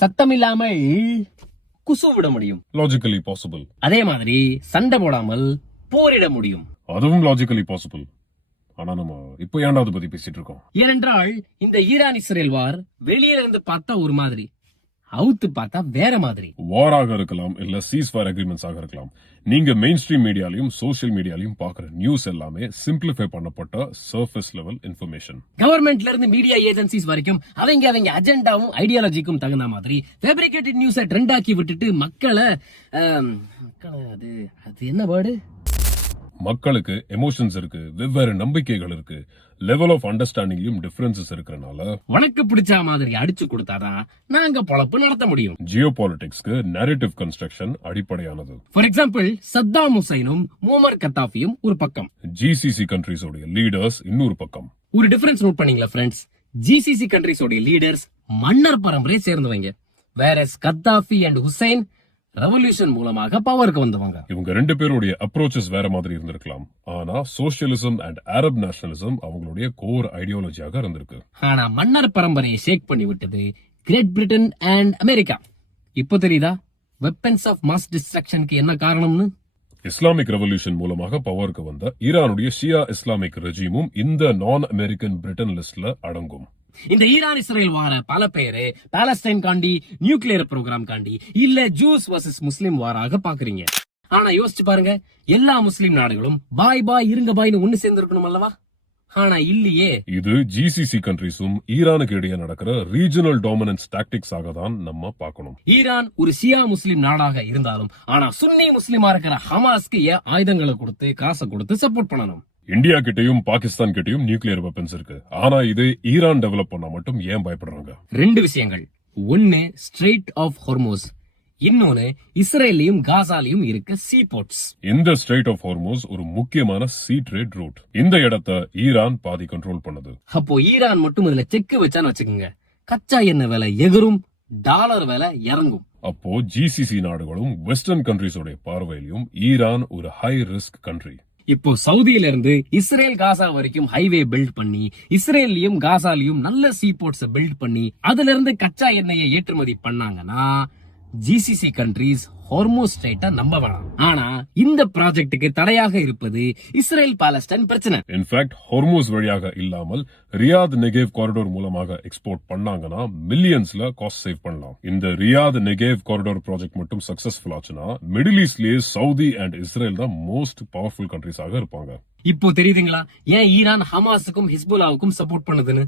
சத்தம் இல்லாமல் குசு விட முடியும். Logically possible. அதே மாதிரி சண்டை போடாமல் போரிட முடியும். அதுவும் லாஜிக்கலி பாசிபிள். ஆனா நம்ம இப்போ ஏன்டா அதை பத்தி பேசிட்டு இருக்கோம்? ஏனென்றால் இந்த ஈரான் இஸ்ரேல் வார் வெளியில இருந்து பார்த்தா ஒரு மாதிரி, அவுத்து பார்த்தா வேற மாதிரி. வாராக இருக்கலாம், இல்ல சீஸ்ஃபயர் அக்ரிமெண்ட்ஸ் ஆக இருக்கலாம். நீங்க மெயின் ஸ்ட்ரீம் மீடியாலையும் சோசியல் மீடியாலையும் பாக்குற நியூஸ் எல்லாமே சிம்பிளிஃபை பண்ணப்பட்ட சர்ஃபேஸ் லெவல் இன்ஃபர்மேஷன். கவர்மெண்ட்ல இருந்து மீடியா ஏஜென்சிஸ் வரைக்கும் அவங்க அஜெண்டாவும் ஐடியாலஜிக்கும் தகுந்த மாதிரி ஃபேப்ரிகேட்டட் நியூஸை ட்ரெண்ட் ஆக்கி விட்டுட்டு மக்களை அது என்ன வேர்டு, மக்களுக்கு எமோஷன்ஸ் இருக்கு, வெவ்வேறு நம்பிக்கைகள் இருக்கு, லெவல் ஆஃப் அண்டர்ஸ்டாண்டிங்லயும் டிஃபரன்சஸ் இருக்கறனால உனக்கு பிடிச்ச மாதிரி அடிச்சு கொடுத்தாதான் நாங்க பொழப்பு நடத்த முடியும். ஜியோ பாலிடிக்ஸ்க்கு நரேட்டிவ் கன்ஸ்ட்ரக்ஷன் அடிப்படையானது. ஃபார் எக்ஸாம்பிள், சத்தாம் ஹுசைனும் முஅம்மர் கத்தாஃபியும் ஒரு பக்கம், ஜிசிசி கண்ட்ரீஸோட லீடர்ஸ் இன்னொரு பக்கம். ஒரு டிஃபரன்ஸ் நோட் பண்ணீங்களா ஃப்ரெண்ட்ஸ்? ஜிசிசி கண்ட்ரீஸோட லீடர்ஸ் மன்னர் பரம்பரையை சேர்ந்தவங்க, வேற கத்தாஃபி அண்ட் ஹுசைன் ரெவல்யூஷன் மூலமாக பவருக்கு வந்தவங்க. இவங்க ரெண்டு பேருடைய அப்ரோச்சஸ் வேற மாதிரி இருந்திருக்கலாம், ஆனா சோசியலிசம் அண்ட் அரப் நேஷனலிசம் அவங்களுடைய கோர் ஐடியாலஜியாக இருந்திருக்கு. ஆனா மன்னர் பரம்பரையை ஷேக் பண்ணி விட்டது கிரேட் பிரிட்டன் அண்ட் அமெரிக்கா. இப்போ தெரியுதா வெப்பன்ஸ் ஆஃப் மாஸ் டிஸ்ட்ரக்ஷனுக்கு என்ன காரணம்னு? இஸ்லாமிக் ரெவல்யூஷன் மூலமாக பவருக்கு வந்த ஈரானுடைய ஷியா இஸ்லாமிக் ரெஜிமும் இந்த நான் அமெரிக்கன் பிரிட்டன் லிஸ்ட்ல அடங்கும். இந்த ஈரான் இஸ்ரேல் வார பல பேரு பாலஸ்டைன் காண்டி, நியூக்ளியர் ப்ரோக்ராம் காண்டி, இல்ல ஜூஸ் வர்சஸ் முஸ்லிம் வாராக பாக்குறீங்க. ஆனா யோசிச்சு பாருங்க, எல்லா முஸ்லிம் நாடுகளும் பாய் பாய் இருங்க பாய்னு ஒண்ணு சேர்ந்திருக்கணும் அல்லவா? ஆனா இல்லையே. இது ஜிசிசி கண்ட்ரீஸும் ஈரானுக்கு இடையே நடக்கிற ரீஜனல் டாமினன்ஸ் டாக்டிக்ஸ் ஆக தான் நம்ம பார்க்கணும். ஈரான் ஒரு ஷியா முஸ்லிம் நாடாக இருந்தாலும் ஆனா சுன்னி முஸ்லிமா இருக்கிற ஹமாஸ்க்கு ஆயுதங்களை கொடுத்து காசை கொடுத்து சப்போர்ட் பண்ணணும். இந்தியா கிட்டயும் பாகிஸ்தான் கிட்டயும் நியூக்ளியர் வெப்பன்ஸ் இருக்கு, ஆனா இது ஈரான் டெவலப் பண்ணா மட்டும் ஏன் பயப்படுறாங்க? ரெண்டு விஷயங்கள். ஒன்னு ஸ்ட்ரெய்ட் ஆஃப் ஹார்மோஸ், இன்னொன்னு இஸ்ரேலையும் காசாலையும் இருக்க சீ போர்ட்ஸ். இந்த ஸ்ட்ரெய்ட் ஆஃப் ஹார்மோஸ் ஒரு முக்கியமான சீ ட்ரேட் ரூட். இந்த இடத்தை ஈரான் பாதி கண்ட்ரோல் பண்ணுது. அப்போ ஈரான் மட்டும் இதுல செக் வச்சான்னு வச்சுக்கோங்க, கச்சா எண்ணெய் விலை எகிரும், டாலர் விலை இறங்கும். அப்போ ஜிசிசி நாடுகளும் வெஸ்டர்ன் கண்ட்ரீஸோட பார்வையிலும் ஈரான் ஒரு ஹை ரிஸ்க் கண்ட்ரி. இப்போ சவுதியில இருந்து இஸ்ரேல் காசா வரைக்கும் ஹைவே பில்ட் பண்ணி, இஸ்ரேல்லயும் காசாலையும் நல்ல சீ போர்ட்ஸ் பில்ட் பண்ணி அதுல இருந்து கச்சா எண்ணெயை ஏற்றுமதி பண்ணாங்கன்னா ஜிசிசி கண்ட்ரீஸ் ஹார்மோஸ் ஸ்ட்ரெய்ட்டை நம்ப வேணாம். ஆனா இந்த ப்ராஜெக்டுக்கு தடையாக இருப்பது இஸ்ரேல் பாலஸ்டைன் பிரச்சனை. இன்ஃபேக்ட் ஹார்மோஸ் வழியாக இல்லாமல் ரியாத் நெகேவ் காரிடோர் மூலமாக எக்ஸ்போர்ட் பண்ணாங்கன்னா மில்லியன்ஸ்ல காஸ்ட் சேவ் பண்ணலாம். இந்த ரியாத் நெகேவ் காரிடோர் ப்ராஜெக்ட் மட்டும் சக்சஸ்ஃபுல் ஆச்சுன்னா மிடில் ஈஸ்ட்லயே சவுதி அண்ட் இஸ்ரேல் தான் மோஸ்ட் பவர்ஃபுல் கண்ட்ரீஸாக இருப்பாங்க. இப்போ தெரியுதுங்களா ஏன் ஈரான் ஹமாஸுக்கும் ஹிஸ்புல்லாவுக்கும் சப்போர்ட் பண்ணுதுன்னு?